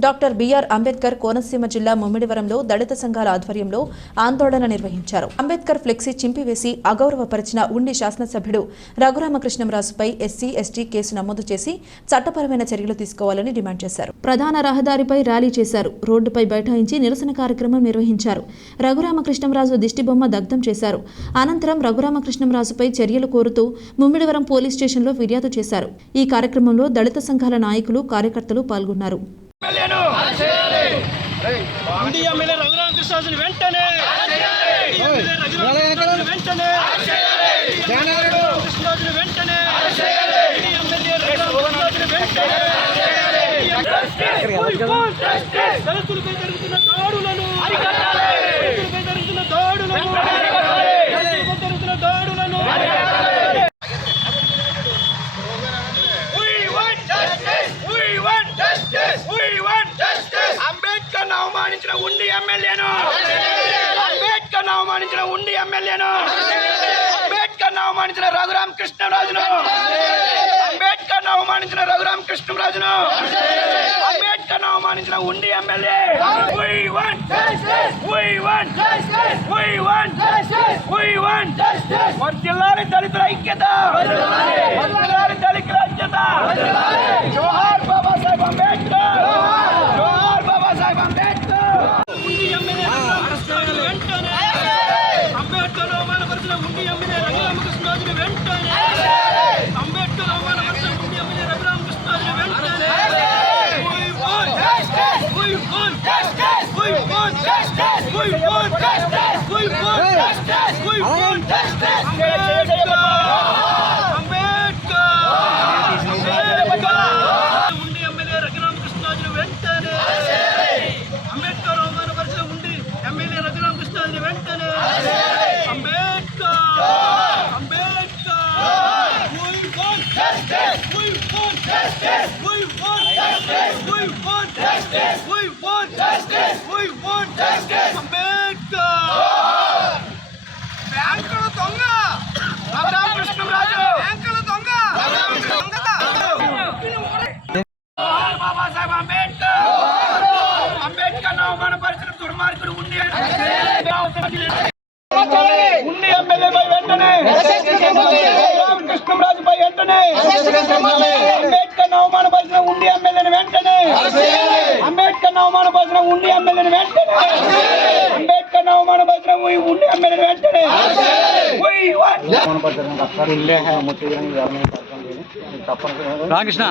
Doctor BR Ambedkar Konaseema జిల్లా ముమ్మిడివరంలో దళిత సంఘాల ఆధ్వర్యంలో ఆందోళన నిర్వహించారు. అంబేద్కర్ ఫ్లెక్సీ చింపివేసి అగౌరవపరిచిన ఉండి శాసనసభ్యుడు రఘురామకృష్ణంరాజుపై ఎస్సీ ఎస్టీ కేసు నమోదు చేసి చట్టపరమైన చర్యలు తీసుకోవాలని డిమాండ్ చేశారు. ప్రధాన రహదారిపై ర్యాలీ చేశారు. రోడ్డుపై బైఠాయించి నిరసన కార్యక్రమం నిర్వహించారు. రఘురామకృష్ణంరాజు దిష్టిబొమ్మ దగ్ధం చేశారు. అనంతరం రఘురామకృష్ణంరాజుపై చర్యలు కోరుతూ ముమ్మిడివరం పోలీస్ స్టేషన్లో ఫిర్యాదు చేశారు. ఈ కార్యక్రమంలో దళిత సంఘాల నాయకులు కార్యకర్తలు పాల్గొన్నారు. ఎమ్మెల్యేను ఇండి ఎమ్మెల్యే రఘురామకృష్ణరాజుని వెంటనే. వెంటనే. వెంటనే. వెంటనే. దళితులపై జరుగుతున్న దాడులను దళితులపై జరుగుతున్న దాడులను దళితులపై జరుగుతున్న దాడులను We want justice! We want justice! We want justice! Ambedkar అవమానించిన ఉండి ఎమ్మెల్యేను. అంబేద్కర్ అవమానించిన ఉండి ఎమ్మెల్యేను. అంబేద్కర్ అవమానించిన రఘురామ కృష్ణరాజును. అంబేద్కర్ అవమానించిన రఘురామ కృష్ణరాజును. అంబేద్కర్ అవమానించిన ఉండి ఎమ్మెల్యే. జిల్లాని దళితుల ఐక్యత. జిల్లాని want justice! We want justice! We want justice! వర్ధిల్లాలి దళితుల ఐక్యత వర్ధిల్లాలి దళితుల ఐక్యత జోహార్ బాబాసాహెబ్ అంబేద్కర్ జోహార్ బాబాసాహెబ్ అంబేద్కర్ ఉండి ఎమ్మెల్యే రఘురామకృష్ణరాజును వెంటనే అంబేద్కర్ ముందు ఎమ్మెల్యే రఘురామకృష్ణరాజును వెంటనే అంబేద్కర్ అవమానపరిచిన దుర్మార్గుడు ఉండి ఉండి ఎమ్మెల్యేపై వెంటనే కృష్ణరాజుపై వెంటనే అంబేద్కర్ అవమానపరిచిన ఉండి ఎమ్మెల్యేని వెంటనే. అంబేద్కర్ అవమానపరిచిన ఉండి ఎమ్మెల్యేని వెంటనే. రామకృష్ణ.